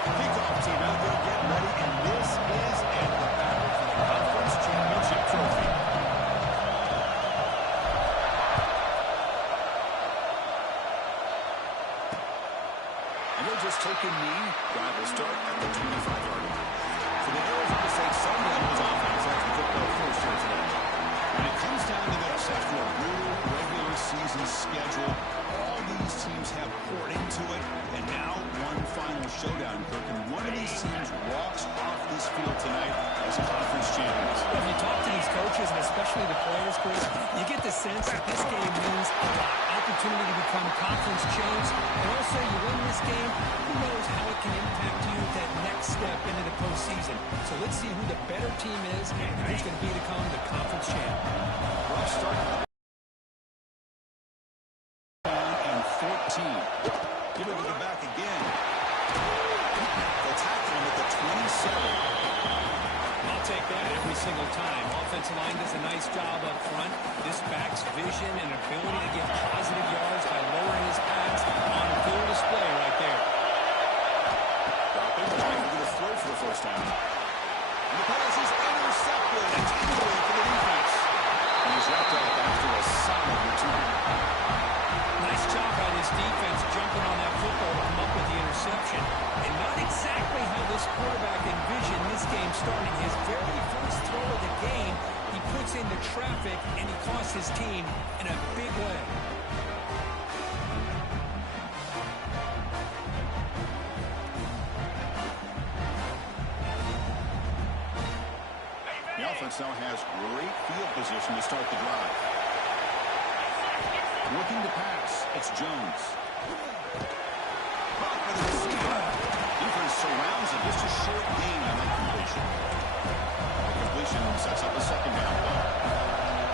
Kickoff team out there getting ready, and this is it, the battle for the conference championship trophy. And they'll just take a knee. Drive will start at the 25-yard line. For the Arizona State Sun Devils offense, that's the football first here today. When it comes down to this, after a brutal regular season schedule, all these teams have poured into it, and now one final showdown, Kirk, and one of these teams walks off this field tonight as conference champions. If you talk to these coaches, and especially the players, Chris, you get the sense that this game means a lot. Opportunity to become conference champs, and also you win this game, who knows how it can impact you that next step into the postseason. So let's see who the better team is and who's going to become the conference champ. Rough start. And 14. Give it to the back again. They'll tackle him at the 27. I'll take that every single time. Offensive line does a nice job up front. This back's vision and ability to get positive yards by lowering his pads on full display right there. Dropping, trying to get a throw for the first time. And the pass is intercepted. A takeaway for the defense. And he's wrapped up after a solid return. Nice job by this defense jumping on that football to come up with the interception. And not exactly how this quarterback envisioned this game starting. His very first throw of the game, he puts into traffic, and he costs his team in a big way. The offense now has great field position to start the drive. Looking to pass, it's Jones. Caught by the receiver. Defense surrounds him. Just a short gain on that completion. The completion sets up a second down play.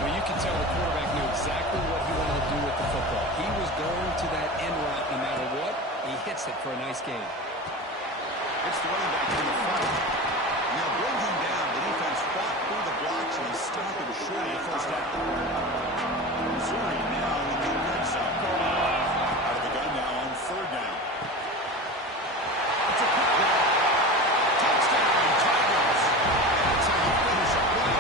Well, you can tell the quarterback knew exactly what he wanted to do with the football. He was going to that end route no matter what. He hits it for a nice gain. It's the running back in the front. Now bring him down. The defense fought through the blocks, and he stopped him short of the first down. Missouri now in the red zone. Out of the gun now on third down. It's a quick play. Touchdown, Tigers. That's how you finish a play.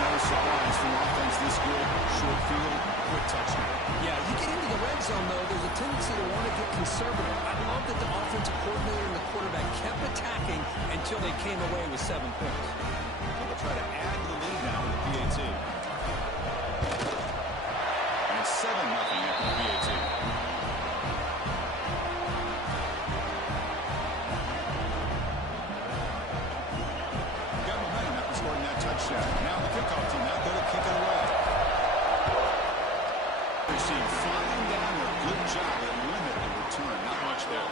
No surprise from offense this good. Short field, quick touchdown. Yeah, you get into the red zone, though, there's a tendency to want to get conservative. I love that the offensive coordinator and the quarterback kept attacking until they came away with 7 points. They'll try to add to the lead now with the PAT. And it's 7-0 after the PAT. Got momentum after scoring that touchdown. Now the kickoff team out there to kick it away. Receive flying down a good job at limit the return. Not much there.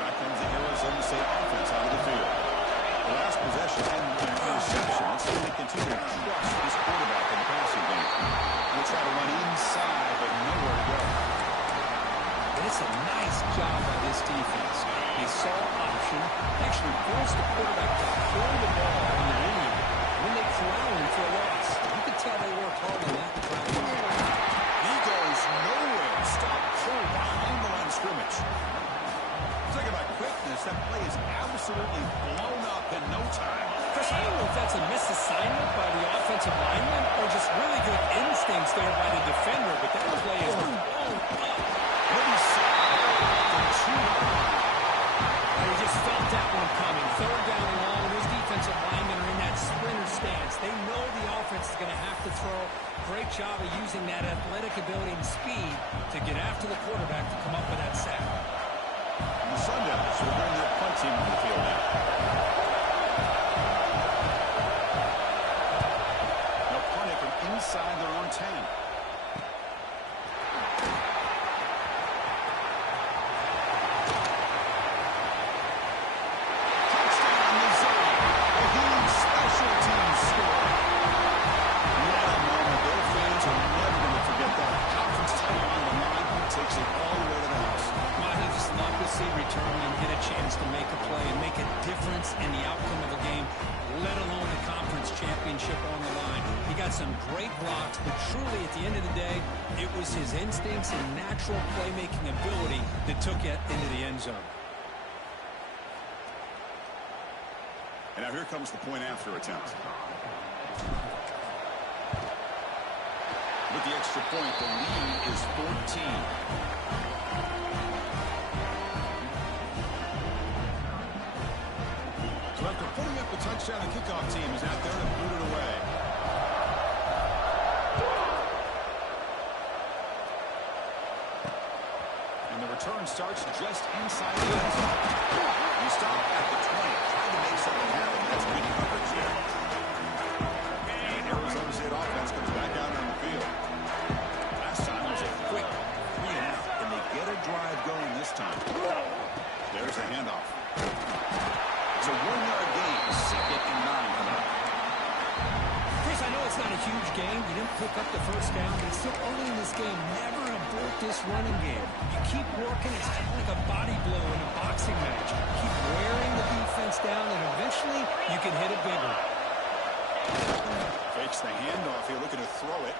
Back comes the Arizona State offense out of the field. The last possession had an interception. Let's see if they continue to trust this quarterback in the passing game. We'll try to run inside, but nowhere to go. It's a nice job by this defense. They saw option, actually forced the quarterback to throw the ball on the wing when they corral him for a loss. You can tell they worked hard on that. He goes nowhere. Stop cold behind the line of scrimmage. Talking about quickness, that play is absolutely blown up in no time. Chris, I don't know if that's a misassignment by the offensive lineman or just really good instincts there by the defender, but that play is blown up. What he saw after 2 yards. He just felt that one coming. Third down and long, and those defensive linemen are in that sprinter stance. They know the offense is going to have to throw. Great job of using that athletic ability and speed to get after the quarterback to come up with that sack. The Sun Devils will bring their punt team on the field now. They'll punt it from inside their own 10. Touchdown, Missouri. A huge special teams score. What a moment. Their fans are never going to forget that. Conference title on the line takes it all the way to the house. I just love to see return and get a chance to make a play and make a difference in the outcome of a game, let alone the conference championship on the line. He got some great blocks, but truly at the end of the day, it was his instincts and natural playmaking ability that took it into the end zone. And now here comes the point after attempt. With the extra point, the lead is 14. So after putting up the touchdown, the kickoff team is out there to boot it away. And the return starts just inside the end zone. You stop at the 20, trying to make something happen. That's good coverage there. And Arizona State offense comes back out on the field. Last time was a quick 3-and-out, and they get a drive going this time. There's a handoff. It's a 1-yard gain, 2nd and 9 coming up. Chris, I know it's not a huge game. You didn't pick up the first down, but it's still early in this game. Never abort this running game. You keep working. It's kind of like a body blow in a boxing match. Keep wearing the defense down, and eventually you can hit it bigger. Fakes the handoff here, looking to throw it.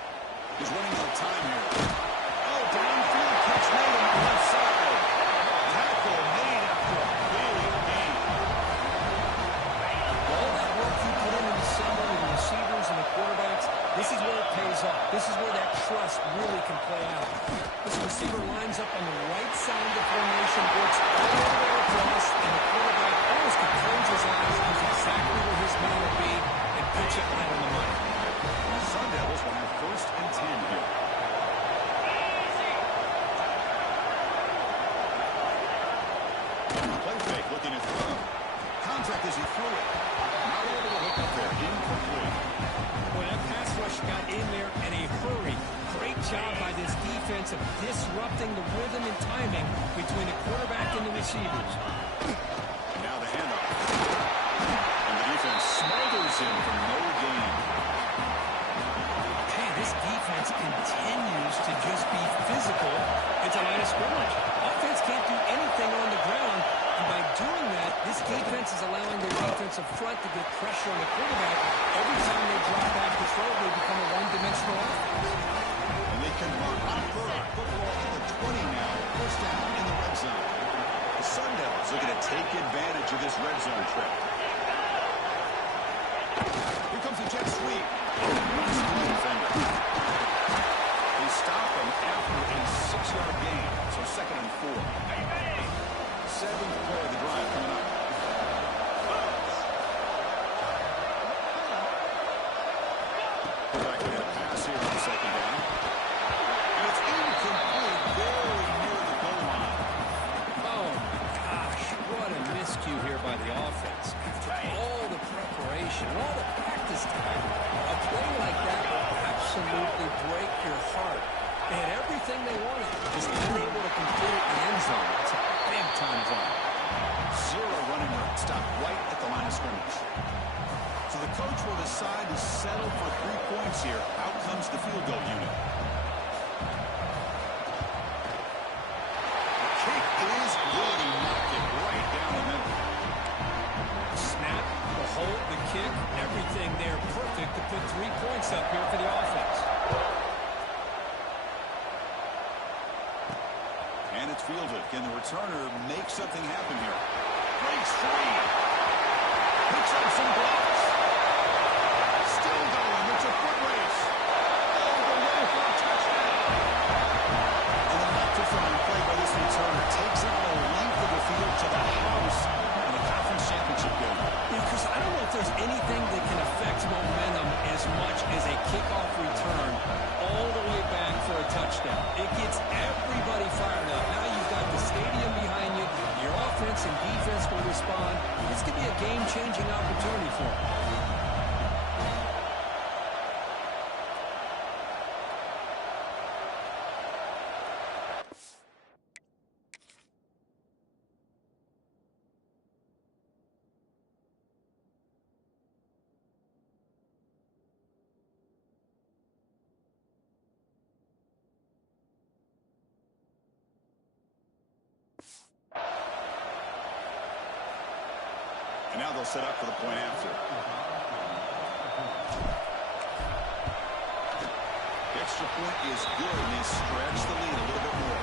He's running out of time here. Oh, downfield catch made on the left side. Tackle made after a big gain. All that work you put in the summer with the receivers and the quarterbacks, this is where it pays off. This is where that trust really can play out. This receiver lines up on the right side of the formation, works all the way across, and the quarterback almost can close his eyes, knows exactly where his man will be, and pitch it right on the money. The Sun Devils will have 1st and 10 here. Play fake, looking to throw. Contact as he threw it. Not able to hook up there. Incomplete. Well, that pass rush got in there in a hurry. Great job by this defense of disrupting the rhythm and timing between the quarterback and the receivers. Now the handoff. And the defense smothers him for no gain. Hey, this defense continues to just be physical at the line of scrimmage. Offense can't do anything on the ground, and by doing that, this defense is allowing their defensive front to get pressure on the quarterback. Every time they drop back to throw, they become a one-dimensional offense. And they convert on third. Football at the 20 now. 1st down in the red zone. The Sun Devils looking to take advantage of this red zone trip. Here comes the jet sweep. Defender. They stop him after a 6-yard gain. So 2nd and 4. 7th play of the drive coming up. Quarterback made a pass here on 2nd down. And it's incomplete, very near the goal line. Oh, gosh, what a miscue here by the offense. After all the preparation, all the practice time, a play like that will absolutely break your heart. They had everything they wanted, just unable to complete it in the end zone. It's a big-time drop. 0 running room, stopped right at the line of scrimmage. So the coach will decide to settle for 3 points here. Out comes the field goal unit. The kick is good. He knocked it right down the middle. Snap, the hold, the kick, everything there perfect to put 3 points up here for the offense. And it's fielded. Can the returner make something happen here? Breaks free. Picks up some blocks. Still going. It's a foot race. All the way for a touchdown. And an electrifying play by this returner takes it the length of the field to the house in the conference championship game. Yeah, Chris, I don't know if there's anything that can affect momentum as much as a kickoff return all the way back for a touchdown. It gets everybody fired up. Now you've got the stadium behind you. Your offense and defense will respond. This could be a game-changing opportunity for them. And now they'll set up for the point after. The extra point is good, and they stretch the lead a little bit more.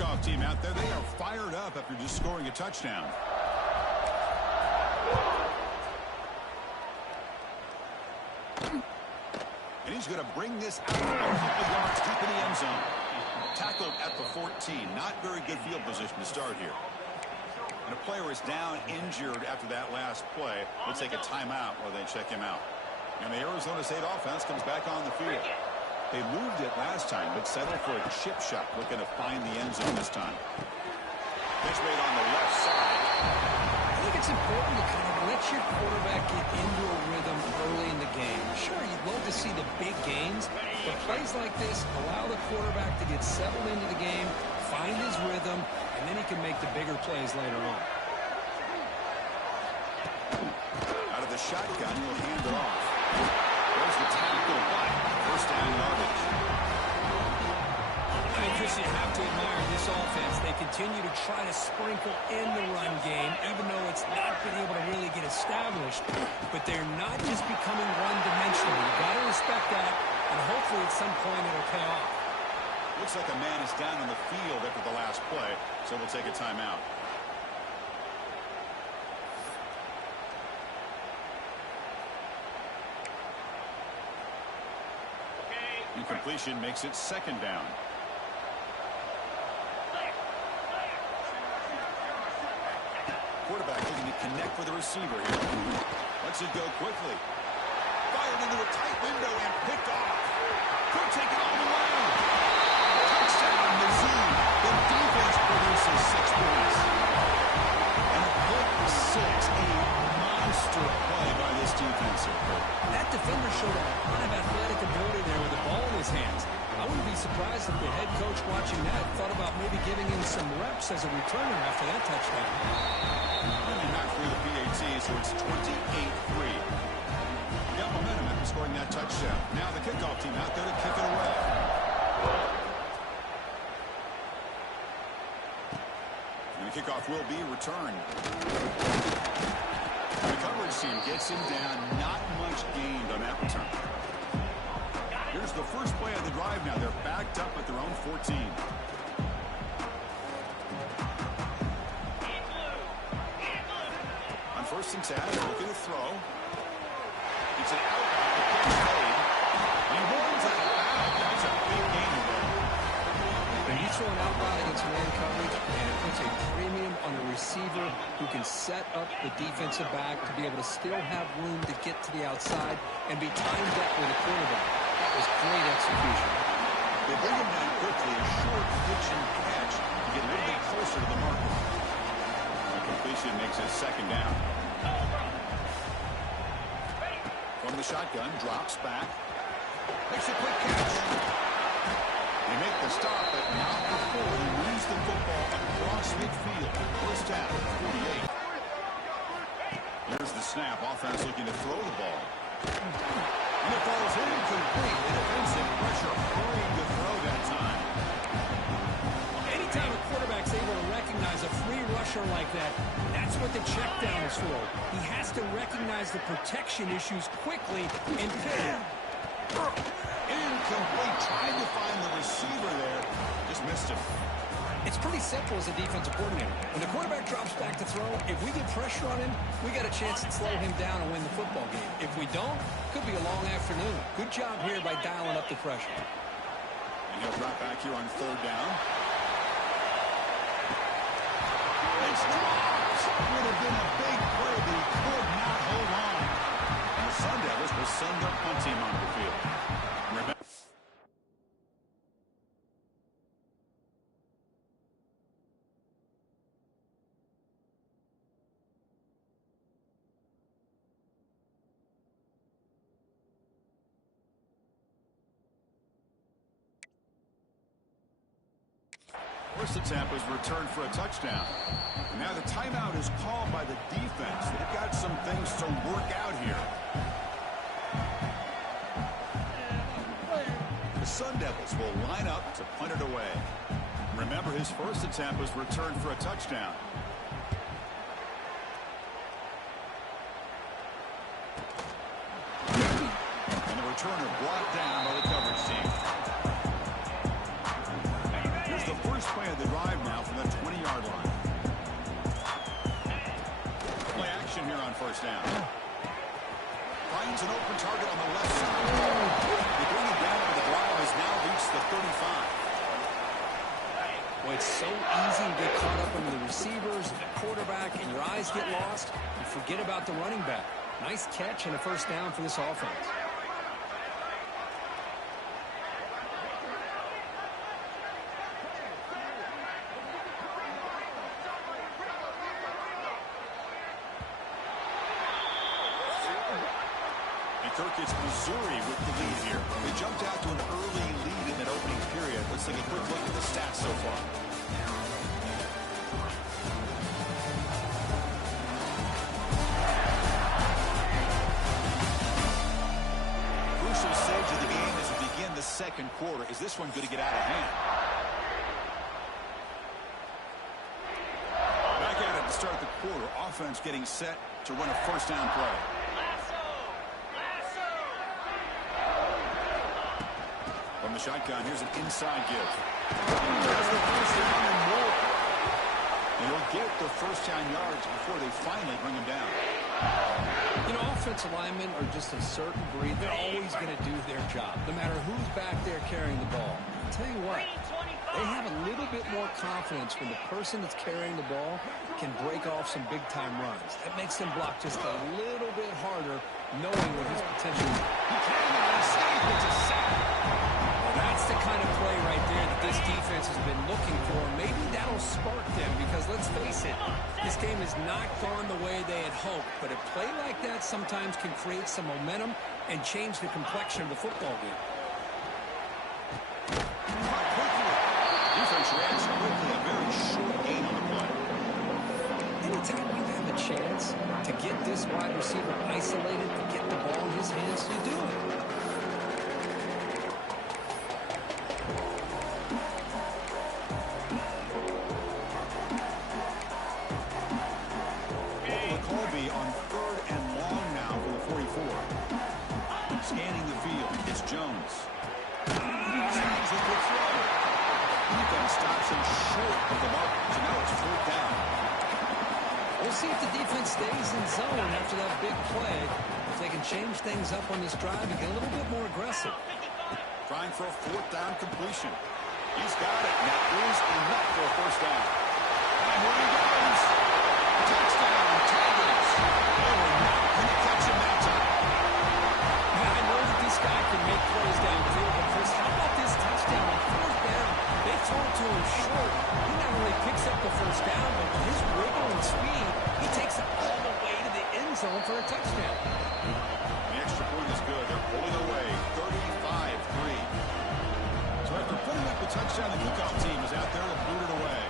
kickoff team out there, they are fired up after just scoring a touchdown. And he's going to bring this out a couple yards deep in the end zone. Tackled at the 14. Not very good field position to start here. And a player is down injured after that last play. We'll take a timeout while they check him out. And the Arizona State offense comes back on the field. They moved it last time, but settled for a chip shot, looking to find the end zone this time. Pitch made on the left side. I think it's important to kind of let your quarterback get into a rhythm early in the game. Sure, you'd love to see the big gains, but plays like this allow the quarterback to get settled into the game, find his rhythm, and then he can make the bigger plays later on. Out of the shotgun, he'll hand it off. There's the tackle, but first down yardage. I mean, Chris, you have to admire this offense. They continue to try to sprinkle in the run game, even though it's not been able to really get established. But they're not just becoming one-dimensional. You've got to respect that, and hopefully at some point it'll pay off. Looks like a man is down on the field after the last play, so we'll take a timeout. Incompletion makes it second down. Quarterback looking to connect with the receiver here. Lets it go quickly. Fired into a tight window and picked off. Could take it all the way. Touchdown, Mizzou. The defense produces 6 points. And a pick 6, a monster play by this defense. That defender showed a lot of athletic ability there with the ball in his hands. I wouldn't be surprised if the head coach watching that thought about maybe giving him some reps as a returner after that touchdown. Really not through the PAT, so it's 28-3. Got momentum after scoring that touchdown. Now the kickoff team out there to kick it away. And the kickoff will be returned. The coverage team gets him down. Not much gained on that return. Here's the first play of the drive now. They're backed up at their own 14. On first and 10, looking to throw. It's an out. The pitch made. He runs out of bounds. That's a big gain there. When you throw an out route against man coverage, and it puts a premium on the receiver who can set up the defensive back to be able to still have room to get to the outside and be timed up with a quarterback. That was great execution. They bring him down quickly, a short pitch and catch to get a little bit closer to the marker. The completion makes it second down. From the shotgun, drops back. Makes a quick catch. They make the stop, but not before he moves the football across midfield. First down, 48. There's the snap. Offense looking to throw the ball. And it falls incomplete. The defensive pressure hurrying to throw that time. Anytime a quarterback's able to recognize a free rusher like that, that's what the check down is for. He has to recognize the protection issues quickly and pick it. Incomplete. Trying to find the receiver there. Just missed him. It's pretty simple as a defensive coordinator. When the quarterback drops back to throw, if we get pressure on him, we got a chance to slow him down and win the football game. If we don't, could be a long afternoon. Good job here by dialing up the pressure. And he'll drop back here on third down. It's dropped. Would have been a big play, but he could not hold on. And the Sun Devils will send their punt team onto the field. Remember, first attempt was returned for a touchdown. Now the timeout is called by the defense. They've got some things to work out here. The Sun Devils will line up to punt it away. Remember, his first attempt was returned for a touchdown. And the returner brought down by the coverage team. Here's the first play of the drive first down. Finds an open target on the left side. They bring it down, but the drive has now reached the 35. Well, it's so easy to get caught up under the receivers, the quarterback, and your eyes get lost. You forget about the running back. Nice catch and a first down for this offense. Kirk, it's Missouri with the lead here. They jumped out to an early lead in that opening period. Let's take a quick look at the stats so far. Crucial stage of the game as we begin the second quarter. Is this one going to get out of hand? Back at it to start the quarter. Offense getting set to run a first down play. From the shotgun, here's an inside give. There's the first down and more. And he'll get the first down yards before they finally bring him down. You know, offensive linemen are just a certain breed. They're always going to do their job, no matter who's back there carrying the ball. I'll tell you what, they have a little bit more confidence when the person that's carrying the ball can break off some big-time runs. That makes them block just a little bit harder, knowing what his potential is. He can't escape. It's a sack. That's the kind of play right there that this defense has been looking for. Maybe that'll spark them because, let's face it, this game has not gone the way they had hoped. But a play like that sometimes can create some momentum and change the complexion of the football game. Defense reacts quickly. A very short gain on the play. Anytime you have a chance to get this wide receiver isolated, to get the ball in his hands, you do it. Scanning the field, it's Jones. Snags with the throw. Defense stops him short of the mark, so now it's fourth down. We'll see if the defense stays in zone after that big play. If they can change things up on this drive and get a little bit more aggressive. Trying for a fourth down completion. He's got it. That is enough for a first down. And here he goes. Touchdown, Tigers. They were not going to catch him that time. I know that this guy can make plays downfield, but Chris, how about this touchdown on fourth down? They throw it to him short. He not only picks up the first down, but with his wiggle and speed, he takes it all the way to the end zone for a touchdown. The extra point is good. They're pulling away, 35-3. So after putting up the touchdown, the kickoff team is out there to boot it away.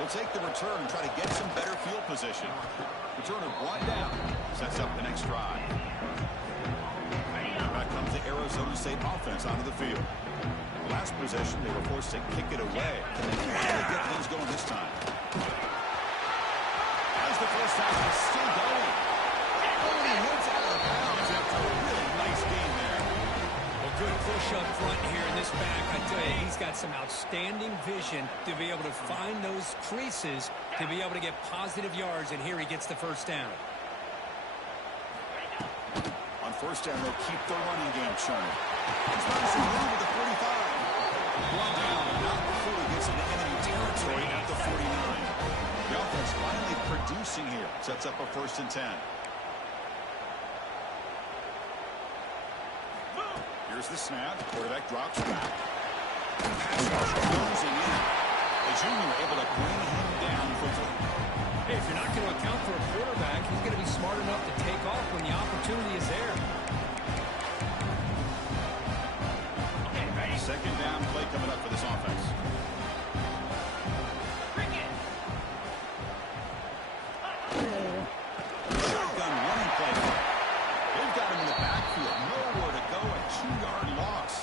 They'll take the return and try to get some better field position. Returner brought down. Sets up the next drive. Back comes the Arizona State offense onto the field. Last possession, they were forced to kick it away. Can they finally get things going this time? As the first half is still going. Oh, he hits out of bounds after a really nice game there. Well, good push up front here in this back. I tell you, he's got some outstanding vision to be able to find those creases, to be able to get positive yards, and here he gets the first down. On first down, they'll keep the running game churning. He's running some room at the 45. Brought down, not before he gets into enemy territory at the 49. The offense finally producing here. Sets up a 1st and 10. Here's the snap. Quarterback drops back. Pass rush closing in. The junior able to bring him down quickly. Hey, if you're not going to account for a quarterback, he's going to be smart enough to take off when the opportunity is there. Second down play coming up for this offense. Shotgun running play. They've got him in the backfield. Nowhere to go. A 2-yard loss.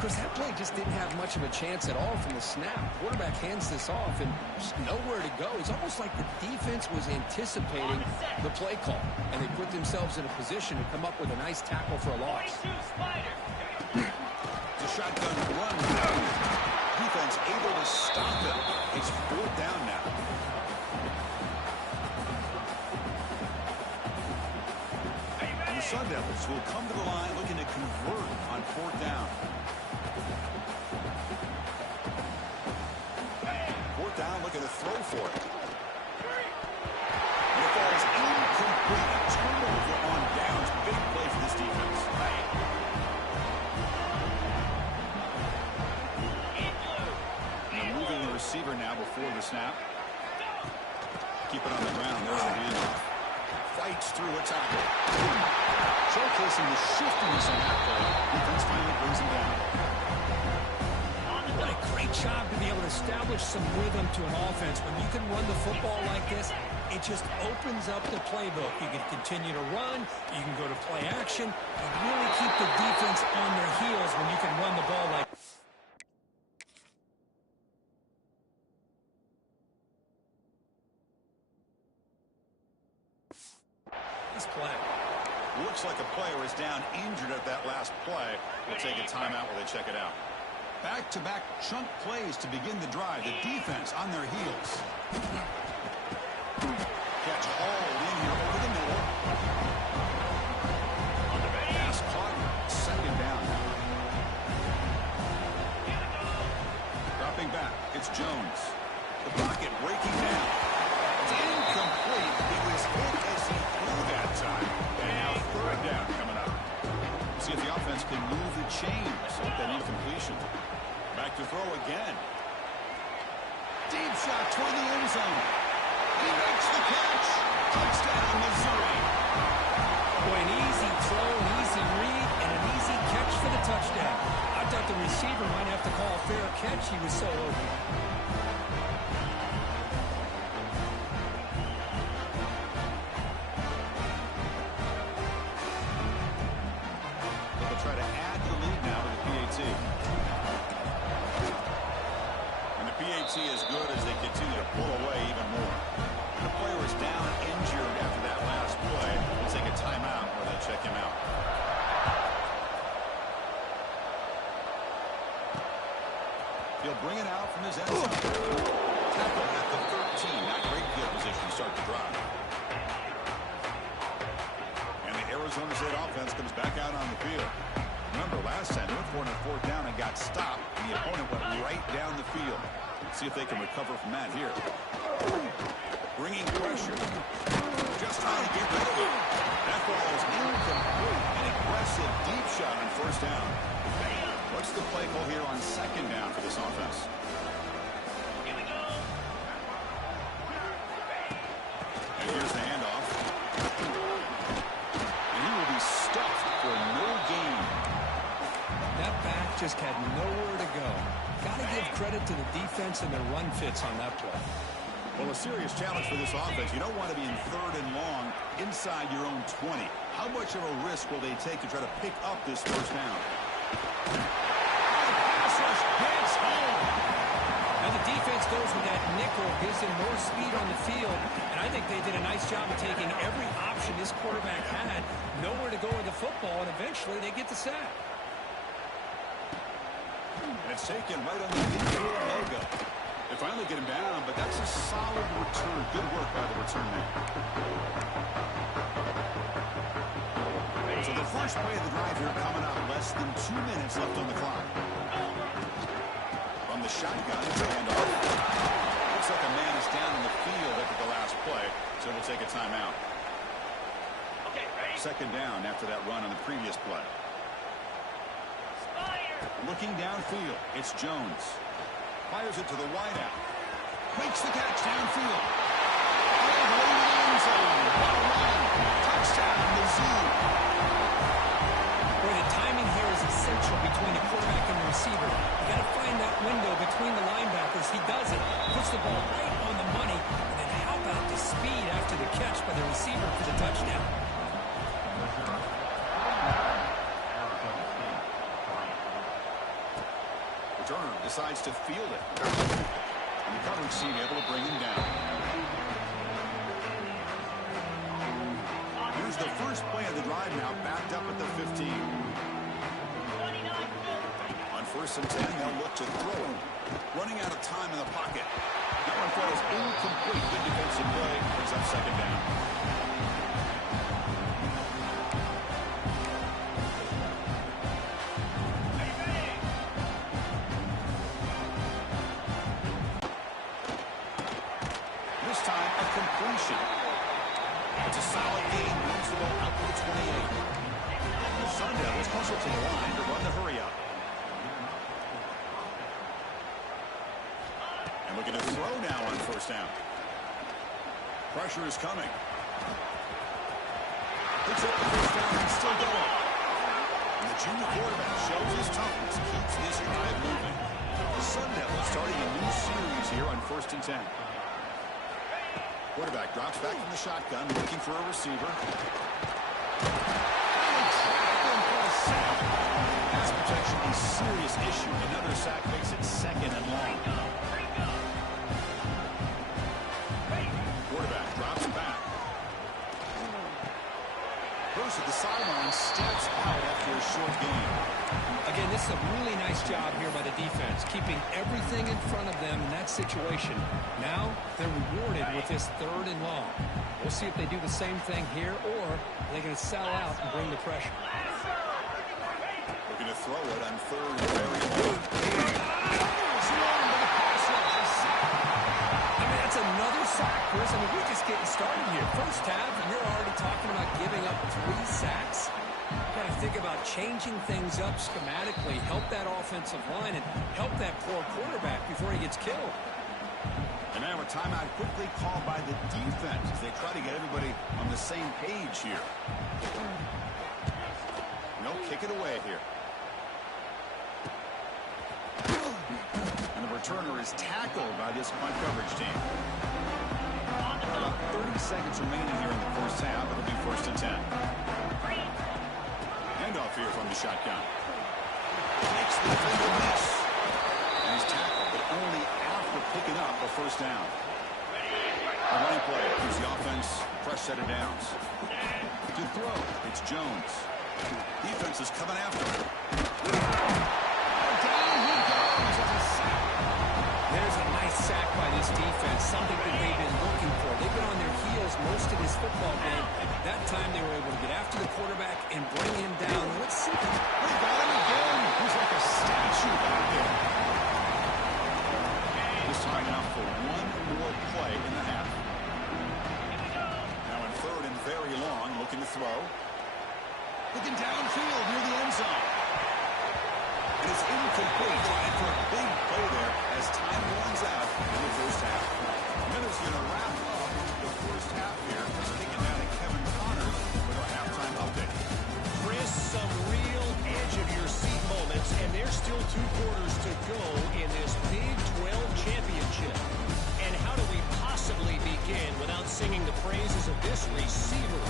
Chris, that play just didn't have much of a chance at all from the snap. Quarterback hands this off and just nowhere to go. It's almost like the defense was anticipating the play call, and they put themselves in a position to come up with a nice tackle for a loss. The shotgun run. defense able to stop him. It's 4th down now. And the Sun Devils will come to the line looking to convert on 4th down. 4th down, looking to throw for it. And it falls incomplete. A turnover on downs. Big play for this defense. Receiver now before the snap. Keep it on the ground. There's the handoff. Fights through a tackle. Showcasing the shiftiness on that play. Defense finally brings him down. What a great job to be able to establish some rhythm to an offense. When you can run the football like this, it just opens up the playbook. You can continue to run. You can go to play action. And really keep the defense on their heels when you can run the ball like this. Play. Looks like a player is down injured at that last play. We'll take a timeout while they check it out. Back-to-back chunk plays to begin the drive. The defense on their heels. Catch hauled in here over the middle. On the pass caught. 2nd down. Dropping back. It's Jones. The pocket breaking down. It's incomplete. He was hit as he threw that time. And now 3rd down coming up. See if the offense can move the chains with that incompletion. Back to throw again. Deep shot toward the end zone. He makes the catch. Touchdown, Missouri. Boy, an easy throw, an easy read, and an easy catch for the touchdown. I thought the receiver might have to call a fair catch. He was so open. Try to add to the lead now to the PAT. And the PAT is good as they continue to pull away even more. And the player is down injured after that last play. We'll take a timeout where they check him out. He'll bring it out from his end zone. Tackle at the 13. Not great field position to start the drive. And the Arizona State offense comes back out on the field. Remember, last time they went for it on 4th down and got stopped, and the opponent went right down the field. Let's see if they can recover from that here. Bringing pressure. Just trying to get rid of it. That ball is incomplete. An aggressive deep shot on 1st down. What's the play call here on 2nd down for this offense? And here's the handoff. And he will be stuffed for no gain. That back just had nowhere to go. Got to give credit to the defense and their run fits on that play. Well, a serious challenge for this offense. You don't want to be in 3rd and long inside your own 20. How much of a risk will they take to try to pick up this 1st down? Pass rush gets home. Now the defense goes with that nickel, gives them more speed on the field, and I think they did a nice job of taking every option this quarterback had, nowhere to go with the football, and eventually they get the sack. It's taken right on the infield logo. They finally get him down, but that's a solid return. Good work by the return man. So the first play of the drive here coming up. Less than 2 minutes left on the clock. From the shotgun, it's a handoff. Looks like a man is down in the field after the last play, so we'll take a timeout. 2nd down after that run on the previous play. Looking downfield, it's Jones. Fires it to the wideout. Makes the catch downfield. All the way to the end zone. Touchdown, Mizzou. Boy, the timing here is essential between the quarterback and the receiver. You got to find that window between the linebackers. He does it. Puts the ball right on the money. And then how about the speed after the catch by the receiver for the touchdown? Turner decides to field it. And the coverage team able to bring him down. Here's the first play of the drive now, backed up at the 15. On first and 10, they'll look to throw it. Running out of time in the pocket. That one falls incomplete. Good defensive play. Brings up second down. This time, a completion. It's a solid gain. Moves the ball out to the 28. The Sun Devils hustle to the line to run the hurry up. And looking to throw now on first down. Pressure is coming. Picks up the first down and still going. And the junior quarterback shows his toughness, keeps this drive moving. The Sun Devils starting a new series here on first and 10. Quarterback drops back from the shotgun, looking for a receiver. Pass protection a serious issue. Another sack makes it second and long. Quarterback drops back. Goes to the sideline, steps out after a short gain. Again, this is a really nice job here by the defense, keeping everything in front of them in that situation. Now, they're rewarded with this third and long. We'll see if they do the same thing here, or they're going to sell out and bring the pressure. Looking to throw it on third and very low. I mean, that's another sack, Chris. I mean, we're just getting started here. First half, and you're already talking about giving up 3 sacks. Got to think about changing things up schematically, help that offensive line, and help that poor quarterback before he gets killed. And now a timeout quickly called by the defense as they try to get everybody on the same page here. No, kick it away here. And the returner is tackled by this punt coverage team. About 30 seconds remaining here in the first half. It'll be first and 10. Handoff here from the shotgun. Makes the finger miss. And he's tackled, but only after picking up a first down. The running play gives the offense fresh set of downs. To throw, it's Jones. Defense is coming after him. Down he goes. It's a sack. There's a nice sack by this defense, something that they've been looking for. They've been on their heels most of this football game. That time they were able to get after the quarterback and bring him down. Let's see. They got him again. He's like a statue back there. This time out for one more play in the half. Now in third and very long, looking to throw. Looking downfield near the end zone. And it's incomplete. Trying for a big play there as time runs out in the first half. Minutes going to wrap up the first half here. Just kicking down to Kevin Connors with our halftime update. Chris, some real edge-of-your-seat moments, and there's still 2 quarters to go in this Big 12 championship. And how do we possibly begin without singing the praises of this receiver?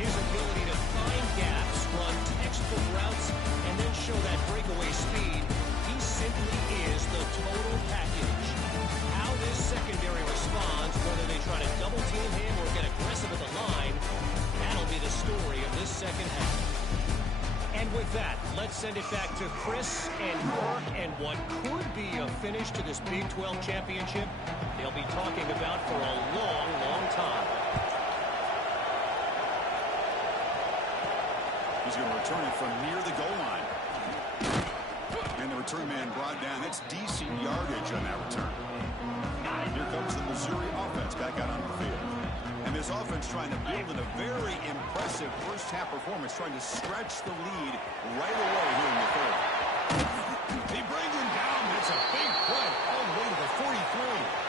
His ability to find gaps, run textbook routes, and then show that breakaway speed. He simply is the total package. How this secondary responds, whether they try to double-team him or get aggressive at the line, that'll be the story of this second half. And with that, let's send it back to Chris and Kirk and what could be a finish to this Big 12 championship they'll be talking about for a long, long time. He's going to return it from near the goal line. And the return man brought down. That's decent yardage on that return. Here comes the Missouri offense back out on the field. And this offense trying to build in a very impressive first half performance, trying to stretch the lead right away here in the third. They bring him down. It's a big play all the way to the 43.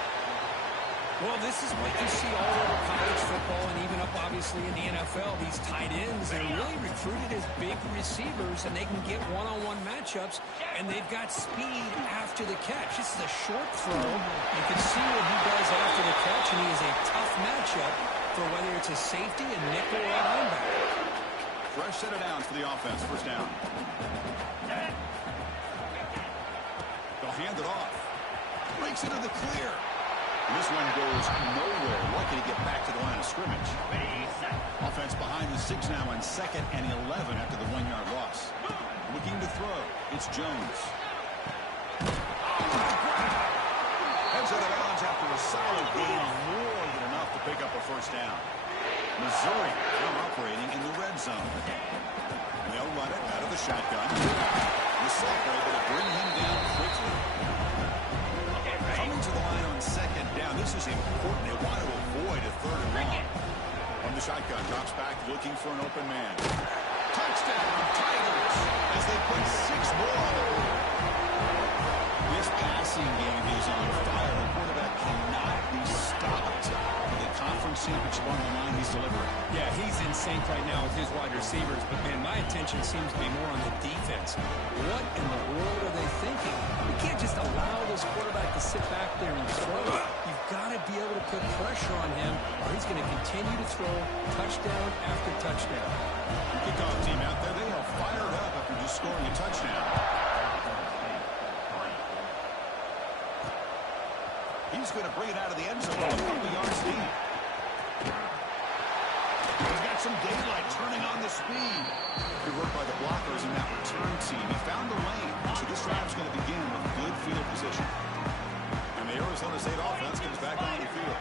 Well, this is what you see all over college football and even up, obviously, in the NFL. These tight ends are really recruited as big receivers, and they can get one-on-one matchups, and they've got speed after the catch. This is a short throw. You can see what he does after the catch, and he is a tough matchup for whether it's a safety, a nickel, or a linebacker. Fresh set of downs for the offense. First down. They'll hand it off. Breaks into the clear. And this one goes nowhere. Lucky to get back to the line of scrimmage. Offense behind the 6 now on 2nd and 11 after the 1-yard loss. Looking to throw. It's Jones. runs out of bounds after a solid gain, more than enough to pick up a first down. Missouri now operating in the red zone. And they'll run it out of the shotgun. The Saints are able to bring him down quickly. Coming to the line on second down. This is important. They want to avoid a third and long. From the shotgun, drops back looking for an open man. Touchdown, Tigers, as they put 6 more on the board. This passing game is on fire. The quarterback cannot be stopped. The conference championship on the line, he's delivering. Yeah, he's in sync right now with his wide receivers, but, man, my attention seems to be more on the defense. What in the world are they thinking? You can't just allow this quarterback to sit back there and throw. You've got to be able to put pressure on him, or he's going to continue to throw touchdown after touchdown. Kickoff team out there, they are fired up after just scoring a touchdown. He's going to bring it out of the end zone with a couple yards deep. He's got some daylight turning on the speed. Good work by the blockers in that return team. He found the lane, so this drive's going to begin with good field position. And the Arizona State offense comes back on the field.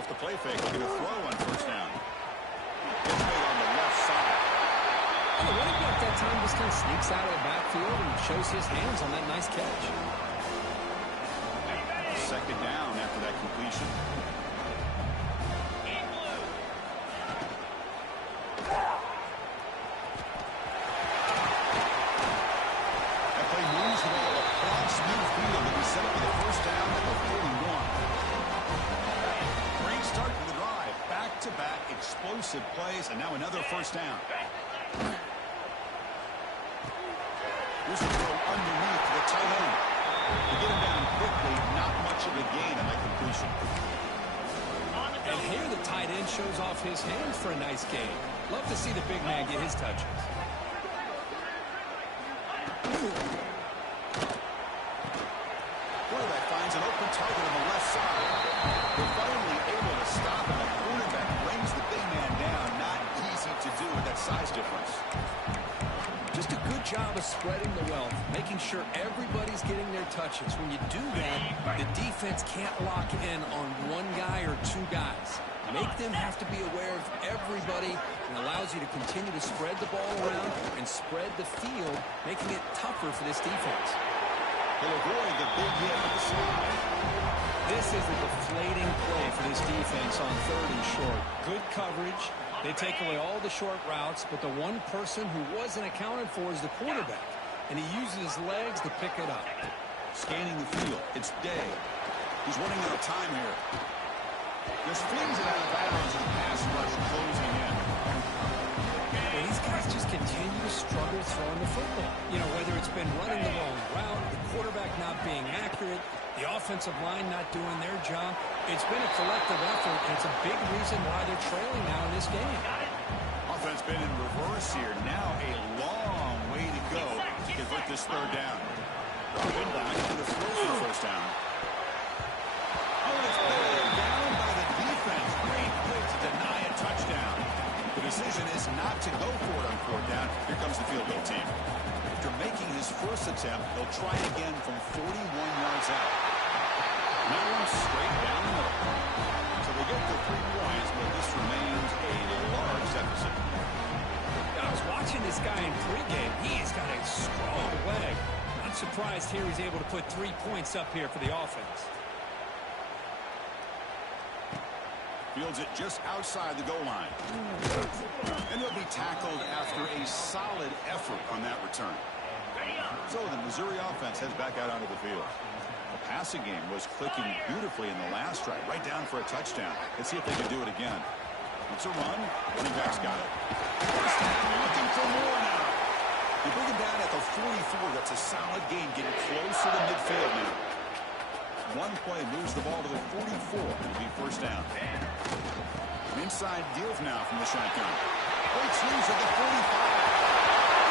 Off the play fake, looking to throw on first down. Gets made on the left side. And the running back that time just kind of sneaks out of the backfield and shows his hands on that nice catch. Second down after that completion. That play moves the ball across midfield and we set up for the first down at the 41. Great start to the drive. Back-to-back explosive plays, and now another first down. Here's a throw underneath the tight end. To get him down quickly, not much of a gain on that completion. And here the tight end shows off his hands for a nice game. Love to see the big man get his touches. Quarterback finds an open target on the left side. They're finally able to stop him. The quarterback brings the big man down. Not easy to do with that size difference. Just a good job of spreading the wealth, making sure everybody's getting their touches. When you do that, the defense can't lock in on one guy or two guys. Make them have to be aware of everybody, and allows you to continue to spread the ball around and spread the field, making it tougher for this defense. He'll avoid the big hit with the slide. This is a deflating play for this defense on third and short. Good coverage. They take away all the short routes, but the one person who wasn't accounted for is the quarterback, and he uses his legs to pick it up. Scanning the field. It's Day. He's running out of time here. Just flings it out of bounds and the pass rush closing in. Well, these guys just continue to struggle throwing the football. You know, whether it's been running the wrong route, the quarterback not being accurate, the offensive line not doing their job. It's been a collective effort, and it's a big reason why they're trailing now in this game. Offense been in reverse here. Now a long way to go to convert this third down. Winback to the throw for the first down. Oh, it's pulled down by the defense. Great play to deny a touchdown. The decision is not to go for it on fourth down. Here comes the field goal team. After making his first attempt, they'll try again from 41 yards out. Now one straight down the middle. So they get the 3 points, but this remains a large deficit. I was watching this guy in pregame. He has got a strong leg. Not surprised here he's able to put 3 points up here for the offense. Fields it just outside the goal line. And he'll be tackled after a solid effort on that return. So the Missouri offense heads back out onto the field. The passing game was clicking beautifully in the last drive, right down for a touchdown. Let's see if they can do it again. It's a run. Running back's got it. First down, looking for more now. They bring him down at the 44. That's a solid gain, getting closer to midfield now. One play moves the ball to the 44. It'll be first down. Inside deals now from the shotgun. Breaks loose at the 45.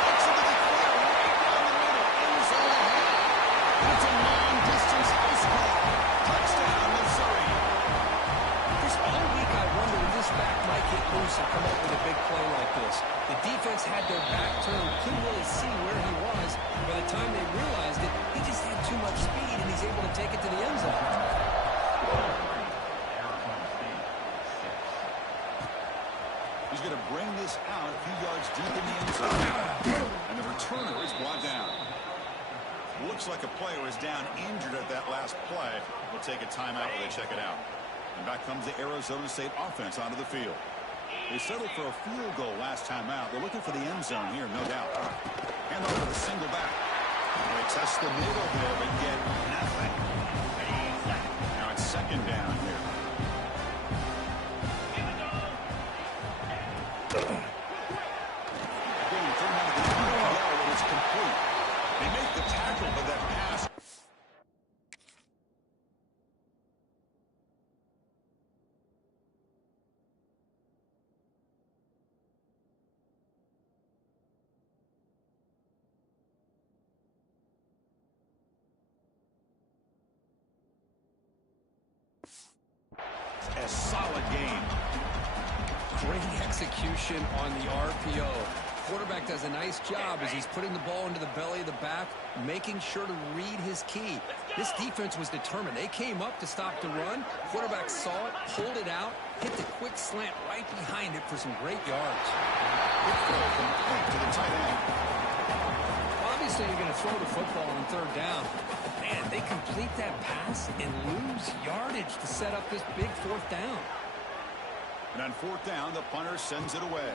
Gets into the clear right down the middle. End zone ahead. It's a long-distance ice ball. Touchdown, Missouri. Chris, all week I wonder if this back might get loose and come up with a big play like this. The defense had their back turned, couldn't really see where he was. By the time they realized it, he just had too much speed, and he's able to take it to the end zone. He's going to bring this out a few yards deep in the end zone. And the returner is brought down. Looks like a player is down injured at that last play. We'll take a timeout while they check it out. And back comes the Arizona State offense onto the field. They settled for a field goal last time out. They're looking for the end zone here, no doubt. Hand off to the single back. They test the middle there, but get nothing. Now it's second down here. Getting thrown out of the NPL when it's complete. They make the tackle, but that pass. A solid game. Great execution on the RPO. Quarterback does a nice job as he's putting the ball into the belly of the back, making sure to read his key. This defense was determined. They came up to stop the run. Quarterback saw it, pulled it out, hit the quick slant right behind it for some great yards. Good throw complete to the tight end. Obviously, you're going to throw the football on third down. Man, they complete that pass and lose yardage to set up this big fourth down. And on fourth down, the punter sends it away.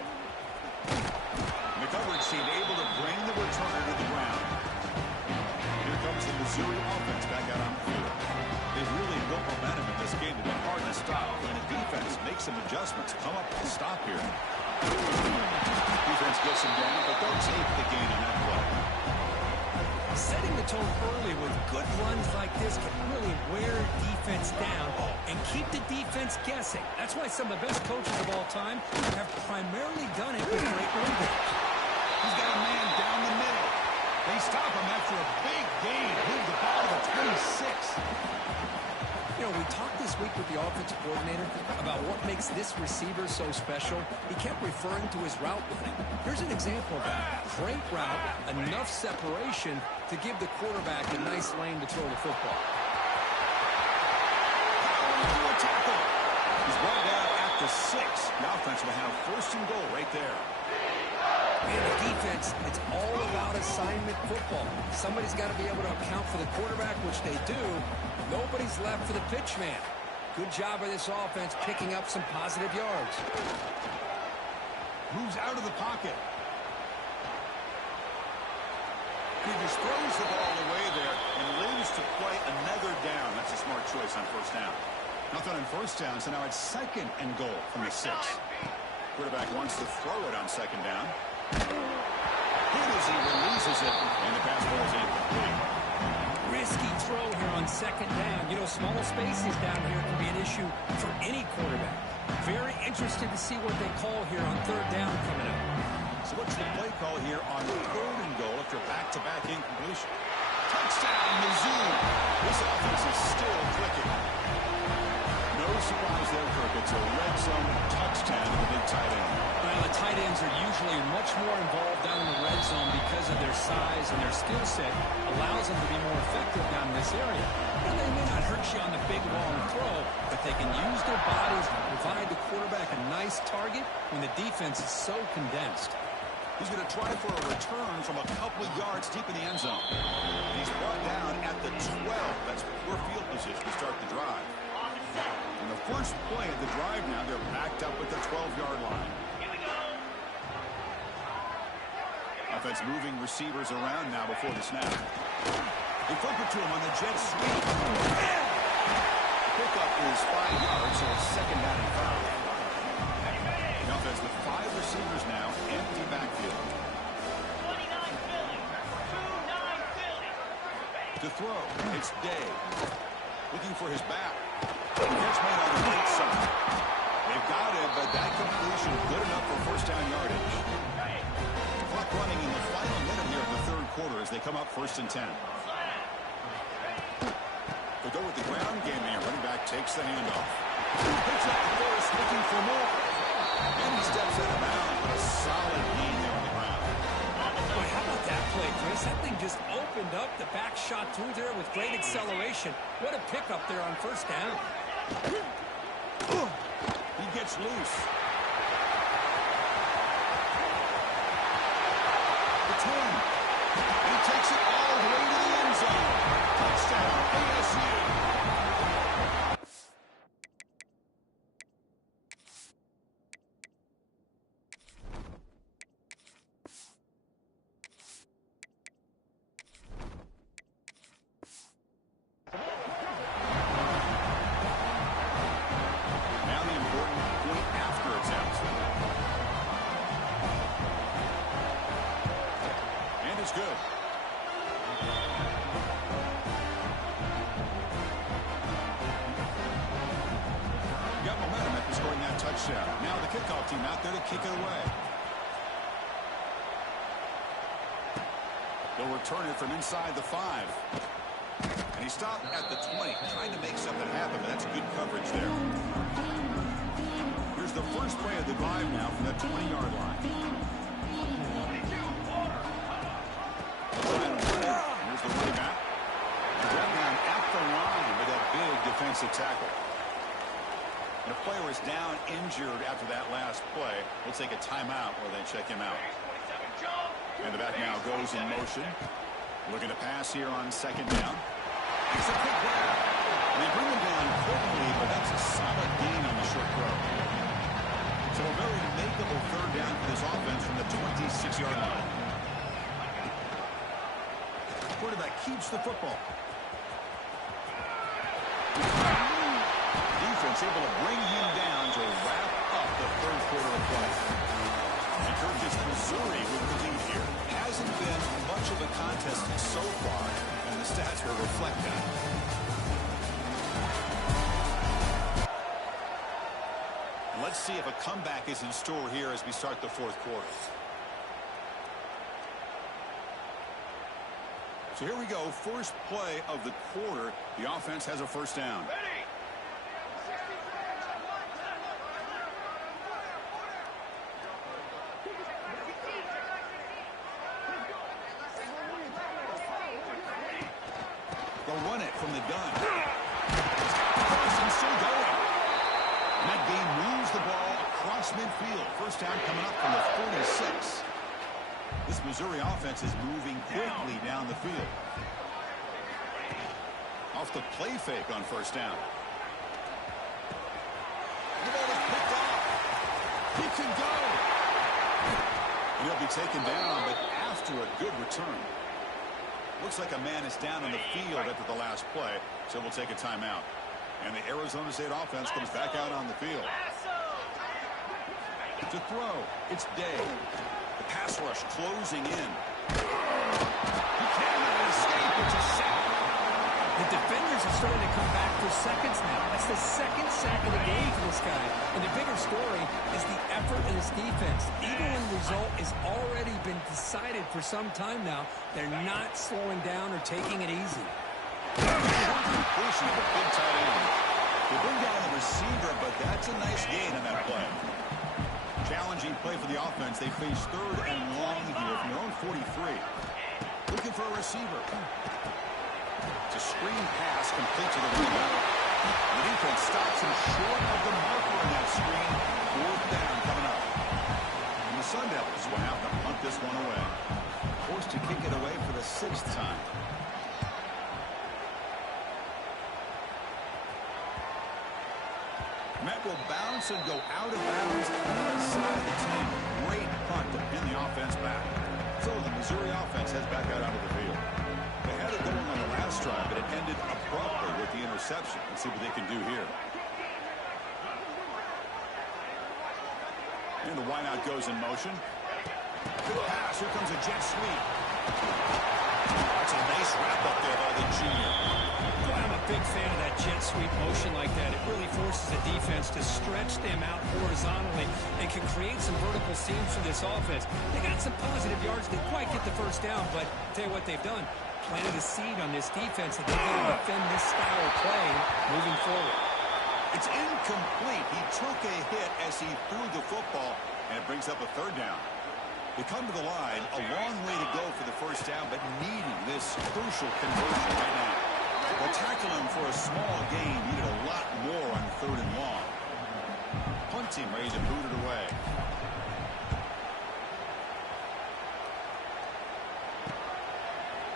And the coverage team able to bring the returner to the ground. Here comes the Missouri offense back out on the field. They've really built momentum in this game. They've been hard to stop. When the defense makes some adjustments, come up with a stop here. Defense gets him down, but don't take the gain on that play. Setting the tone early with good runs like this can really wear defense down and keep the defense guessing. That's why some of the best coaches of all time have primarily done it with great run games. He's got a man down the middle. They stop him after a big gain. Move the ball to the 26. You know, we talked this week with the offensive coordinator about what makes this receiver so special. He kept referring to his route running. Here's an example of that. Great route, enough separation to give the quarterback a nice lane to throw the football. Through a tackle. He's brought down at the 6. The offense will have first and goal right there. Man, the defense, it's all about assignment football. Somebody's got to be able to account for the quarterback, which they do. Nobody's left for the pitch man. Good job by this offense picking up some positive yards. Moves out of the pocket. He just throws the ball away there and lives to play another down. That's a smart choice on first down. Nothing on first down, so now it's second and goal from the 6. Quarterback wants to throw it on second down. Hit as he releases it, and the pass ball is incomplete. Risky throw here on second down. You know, small spaces down here can be an issue for any quarterback. Very interested to see what they call here on third down coming up. So what's the play call here on third and goal after back-to-back incompletion? Touchdown, Mizzou. This offense is still clicking. No surprise there, Kirk. It's a red zone touchdown to the big tight end. Well, the tight ends are usually much more involved down in the red zone because of their size and their skill set allows them to be more effective down in this area. And they may not hurt you on the big long throw, but they can use their bodies to provide the quarterback a nice target when the defense is so condensed. He's going to try for a return from a couple of yards deep in the end zone. And he's brought down at the 12. That's poor field position to start the drive. And the first play of the drive now, they're backed up at the 12-yard line. Offense moving receivers around now before the snap. They flip it to him on the jet sweep. Pickup is 5 yards, so it's second down and 5. The offense with 5 receivers now, empty backfield. To throw, it's Day. Looking for his back. Catch made on the right side. They've got it, but that completion good enough for first down yardage. Clock running in the final minute here of the third quarter as they come up first and 10. They go with the ground game here. Running back takes the handoff. Picks up the first, looking for more. with great acceleration. What a pickup there on first down. He gets loose. The 10. He takes it all the way to the end zone. Touchdown, ASU. Good. Got momentum after scoring that touchdown. Now the kickoff team out there to kick it away. They'll return it from inside the 5. And he stopped at the 20, trying to make something happen, but that's good coverage there. Here's the first play of the drive now from that 20-yard line. Here's the running back. Right down at the line with that big defensive tackle. And a player is down injured after that last play. We'll take a timeout while they check him out. And the back now goes in motion. Looking to pass here on second down. It's a quick grab. And they bring him down quickly, but that's a solid gain on the short throw. So a very makeable third down for this offense from the 26-yard line. Quarterback keeps the football. Defense able to bring him down to wrap up the third quarter of play. And Kirk is Missouri with the lead here. Hasn't been much of a contest so far, and the stats will reflect that. Let's see if a comeback is in store here as we start the fourth quarter. So here we go, first play of the quarter. The offense has a first down. Ready. They'll run it from the gun. And still going. And that game moves the ball across midfield. First down coming up from the 46. This Missouri offense is moving quickly down the field. Off the play fake on first down. The ball is picked off. He can go. And he'll be taken down, but after a good return. Looks like a man is down on the field after the last play, so we'll take a timeout. And the Arizona State offense comes back out on the field. To throw, it's Day. The pass rush closing in. He cannot escape. It's a sack. The defenders are starting to come back for seconds now. That's the second sack of the game for this guy. And the bigger story is the effort in this defense. Even when the result has already been decided for some time now, they're not slowing down or taking it easy. Completion of a big tight end. They bring down the receiver, but that's a nice gain on that play. Challenging play for the offense. They face third and long here from their own 43. Looking for a receiver. It's a screen pass complete to the rebound. The defense stops him short of the marker in that screen. Fourth down coming up. And the Sun Devils will have to punt this one away. Forced to kick it away for the 6th time. Met will bounce and go out of bounds on the side of the 10. Great punt to pin the offense back. So the Missouri offense heads back out onto the field. They had it going on the last drive, but it ended abruptly with the interception. Let's see what they can do here. And the wideout goes in motion. Good pass. Here comes a jet sweep. That's a nice wrap up there by the junior. I'm a big fan of that jet sweep motion like that. It really forces the defense to stretch them out horizontally and can create some vertical seams for this offense. They got some positive yards. Didn't quite get the first down, but I'll tell you what they've done. Planted a seed on this defense that they're going to defend this style of play moving forward. It's incomplete. He took a hit as he threw the football, and it brings up a third down. They come to the line, a long way to go for the first down, but needing this crucial conversion right now. They'll tackle him for a small gain. Needed a lot more on 3rd and long. Punt team ready to boot it away.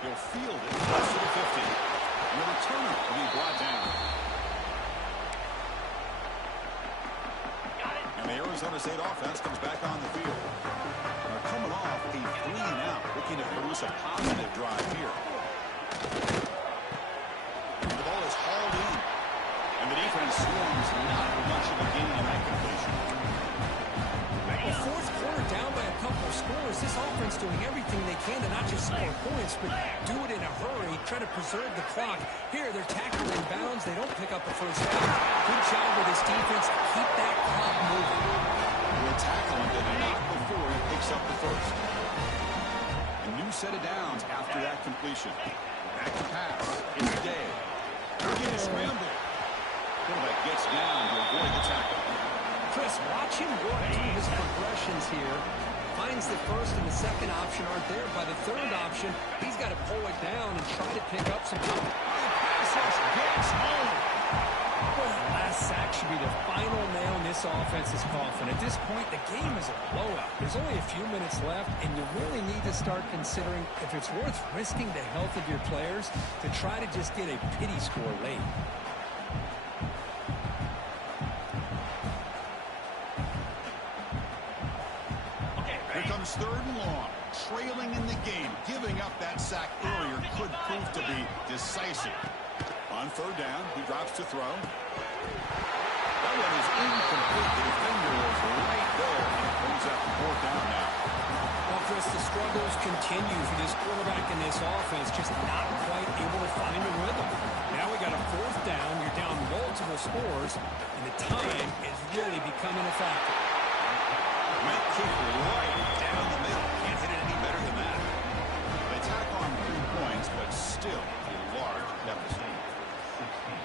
He'll field it close to the 50. And the returner will be brought down. And the Arizona State offense comes back on the field. They're coming off a 3-and-out, looking to produce a positive drive here. The ball is hauled in. And the defense swarms not much of a gain on that completion. Well, 4th quarter down by a couple of scores. This offense doing everything they can to not just score points, but do it in a hurry, try to preserve the clock. Here, they're tackled in bounds. They don't pick up the first down. Good job with this defense to keep that clock moving. Will tackle him, but not before he picks up the first. A new set of downs after that completion. Back to pass. It's Day. Looking to scramble. Quarterback gets down to avoid the tackle. Chris, watch him work through his progressions here. Finds the first and the second option aren't there. By the 3rd option, he's got to pull it down and try to pick up some time. Passes gets home. Last sack should be the final nail in this offense's coffin. At this point, the game is a blowout. There's only a few minutes left, and you really need to start considering if it's worth risking the health of your players to try to just get a pity score late. Here comes 3rd and long. Trailing in the game. Giving up that sack earlier could prove to be decisive. On 3rd down, he drops to throw. That one is incomplete. The defender was right there, and it brings up 4th down now. Well, Chris, the struggles continue for this quarterback in this offense, just not quite able to find a rhythm. Now we got a 4th down. You're down multiple scores, and the time is really becoming a factor. That kick right down the middle. Can't hit it any better than that. They tack on 3 points, but still a large deficit.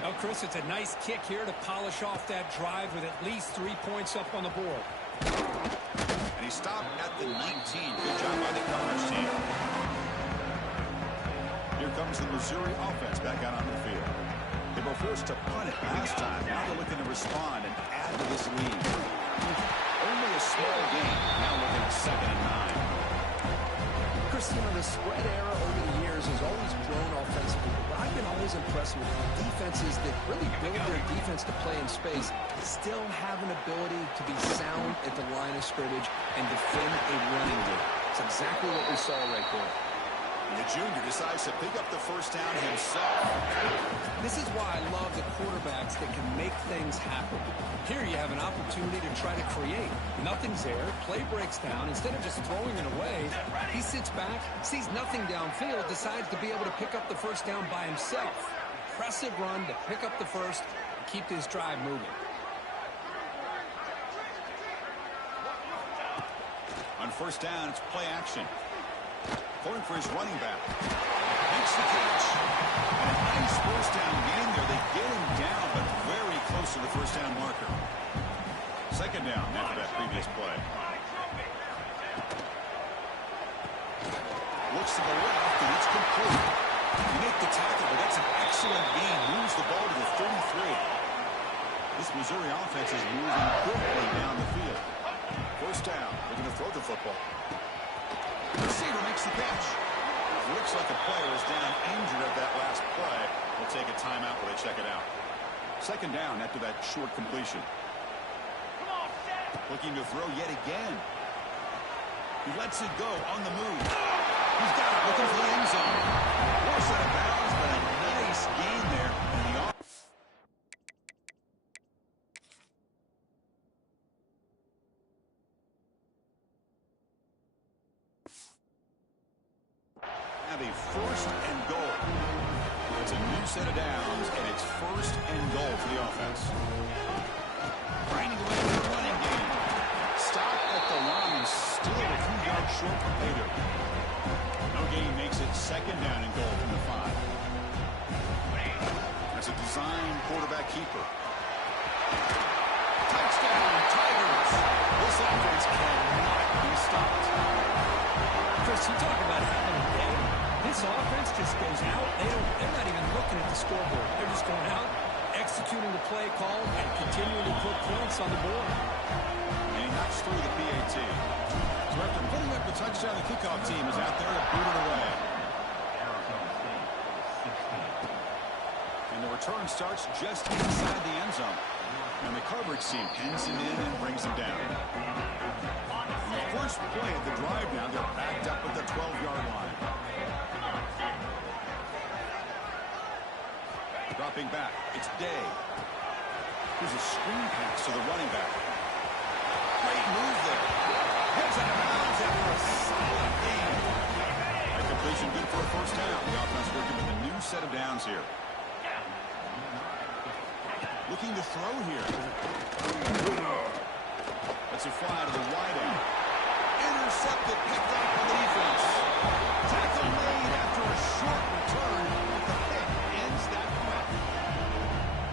Well, Chris, it's a nice kick here to polish off that drive with at least 3 points up on the board. And he stopped at the 19. Good job by the Commerce team. Here comes the Missouri offense back out on the field. They were forced to punt it last time. Now they're looking to respond and add to this lead. Only a small game. Now looking at 2nd and 9. Chris, you know, the spread era over the years has always grown offensively, but I've been always impressed with defenses that really build their defense to play in space, still have an ability to be sound at the line of scrimmage and defend a running game. It's exactly what we saw right there. The junior decides to pick up the first down himself. This is why I love the quarterbacks that can make things happen. Here you have an opportunity to try to create. Nothing's there. Play breaks down. Instead of just throwing it away, he sits back, sees nothing downfield, decides to be able to pick up the first down by himself. Impressive run to pick up the first and keep this drive moving. On 1st down, it's play action. Going for his running back. Makes the catch. And a nice 1st down gain there. They get him down, but very close to the 1st down marker. 2nd down after that previous play. Looks to the left, and it's complete. You make the tackle, but that's an excellent gain. Moves the ball to the 33. This Missouri offense is moving quickly down the field. 1st down. They're going to throw the football. The receiver makes the catch. Looks like the player is down injured at that last play. We'll take a timeout while they check it out. 2nd down after that short completion. Looking to throw yet again. He lets it go on the move. He's got it looking for the end zone. Forced out of bounds, but a nice gain there. And the have a 1st and goal. It's a new set of downs, and it's 1st and goal for the offense. Grinding away with the running game. Stop at the line, still a few yards short from later. No gain makes it 2nd down and goal from the 5. That's a design quarterback keeper. Touchdown, Tigers. This offense cannot be stopped. Chris, you talk about having a day. This offense just goes out. They're not even looking at the scoreboard. They're just going out, executing the play call, and continuing to put points on the board. And he knocks through the PAT. So after putting up the touchdown, the kickoff team is out there to boot it away. And the return starts just inside the end zone. And the coverage team pins him in and brings him down. And the first play of the drive now, they're backed up at the 12-yard line. Dropping back, it's Day. Here's a screen pass to the running back. Great move there. Heads out of bounds after a solid gain. That completion good for a first down. The offense working with a new set of downs here. Looking to throw here. That's a fly to the wide end. Intercepted, picked up on the defense. Tackle made after a short return, but the pick ends that play.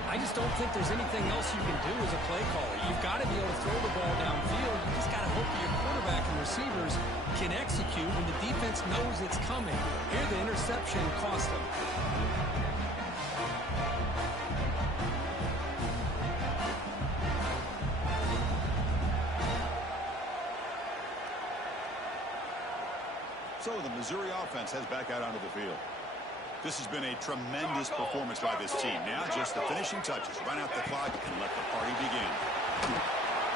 I just don't think there's anything else you can do as a play caller. You've got to be able to throw the ball downfield. You just got to hope that your quarterback and receivers can execute when the defense knows it's coming. Here, the interception cost them. So the Missouri offense heads back out onto the field. This has been a tremendous performance by this team. Now just the finishing touches. Run out the clock and let the party begin.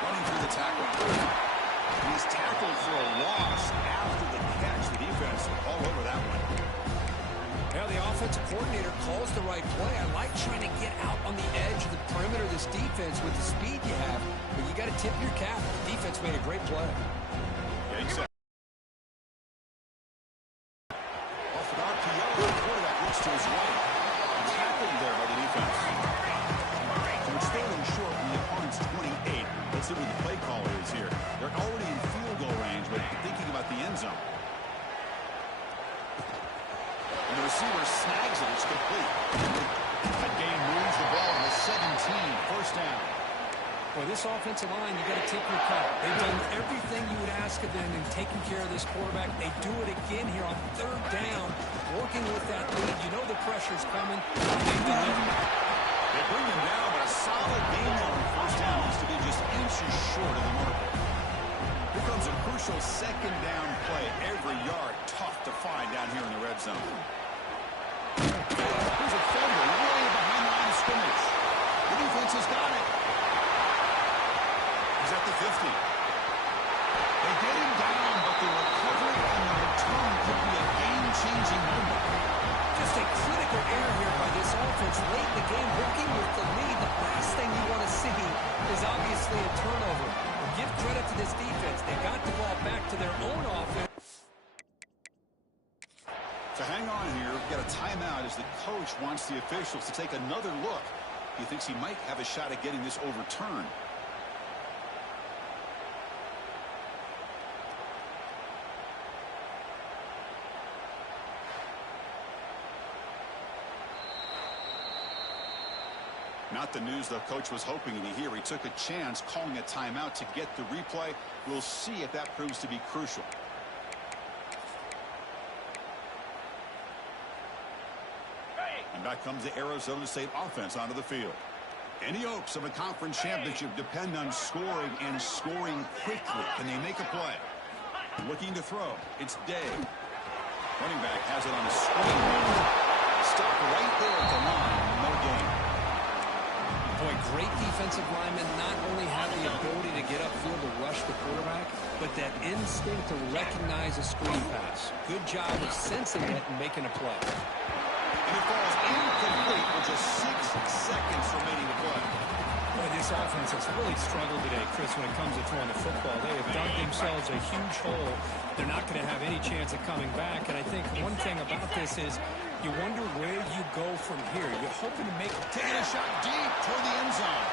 Running through the tackle. He's tackled for a loss after the catch. The defense all over that one. Now the offensive coordinator calls the right play. I like trying to get out on the edge of the perimeter of this defense with the speed you have. But you got to tip your cap. The defense made a great play. Yeah, exactly. To his right. Tackled there by the defense. So it's failing short from the opponent's 28. Let's see what the play call is here. They're already in field goal range, but thinking about the end zone. And the receiver snags it. It's complete. That game moves the ball to the 17. First down. Boy, this offensive line, you got to tip your cap. They've done everything you would ask of them in taking care of this quarterback. They do it again here on third down, working with that lead. You know the pressure's coming. They bring him down, but a solid game there on first down needs to be just inches short of the marker. Here comes a crucial second down play. Every yard tough to find down here in the red zone. Here's a fumble way behind the line of scrimmage. The defense has got it. He's at the 50. They get him down, but the recovery and the return could be a game-changing moment. Just a critical error here by this offense late in the game, working with the lead. The last thing you want to see is obviously a turnover. Give credit to this defense. They got the ball back to their own offense. To hang on here, we've got a timeout as the coach wants the officials to take another look. He thinks he might have a shot at getting this overturned. Not the news the coach was hoping to hear. He took a chance calling a timeout to get the replay. We'll see if that proves to be crucial. And back comes the Arizona State offense onto the field. Any hopes of a conference championship depend on scoring and scoring quickly. Can they make a play? Looking to throw. It's Day. Running back has it on a screen. Stop right there at the line. No gain. Boy, great defensive linemen not only have the ability to get upfield to rush the quarterback, but that instinct to recognize a screen pass. Good job of sensing it and making a play. And it falls incomplete with just 6 seconds remaining to play. Boy, this offense has really struggled today, Chris, when it comes to throwing the football. They have dug themselves a huge hole. They're not going to have any chance of coming back. And I think one thing about this is you wonder where you go from here. You're hoping to make taking a shot deep toward the end zone.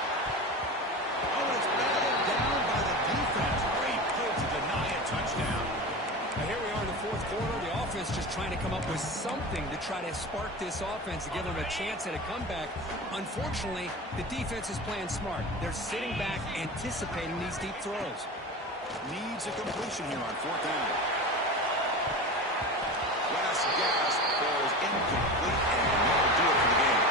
Oh, it's batted down by the defense. Great play to deny a touchdown. Now here we are in the fourth quarter. The offense just trying to come up with something to try to spark this offense and give them a chance at a comeback. Unfortunately, the defense is playing smart. They're sitting back, anticipating these deep throws. Needs a completion here on fourth down. Last last gasp falls incomplete, and that'll do it for the game.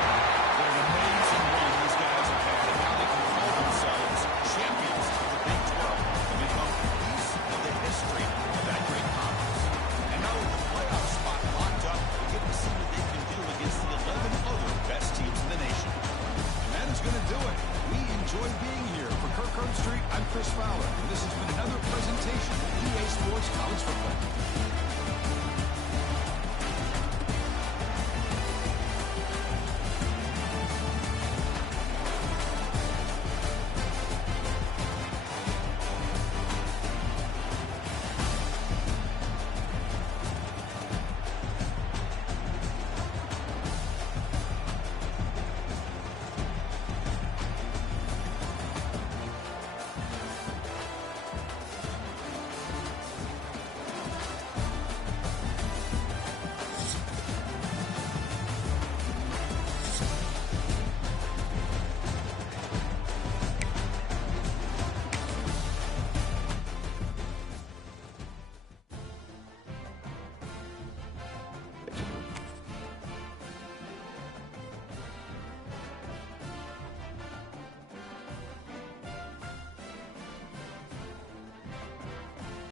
What an amazing run these guys have had, and now they can call themselves champions of the Big 12 and become a piece of the history of that great conference. And now with the playoff spot locked up, we get to see what they can do against the 11 other best teams in the nation. And that is going to do it. We enjoy being here. For Kirk Herbstreit, I'm Chris Fowler, and this has been another presentation of EA Sports College Football.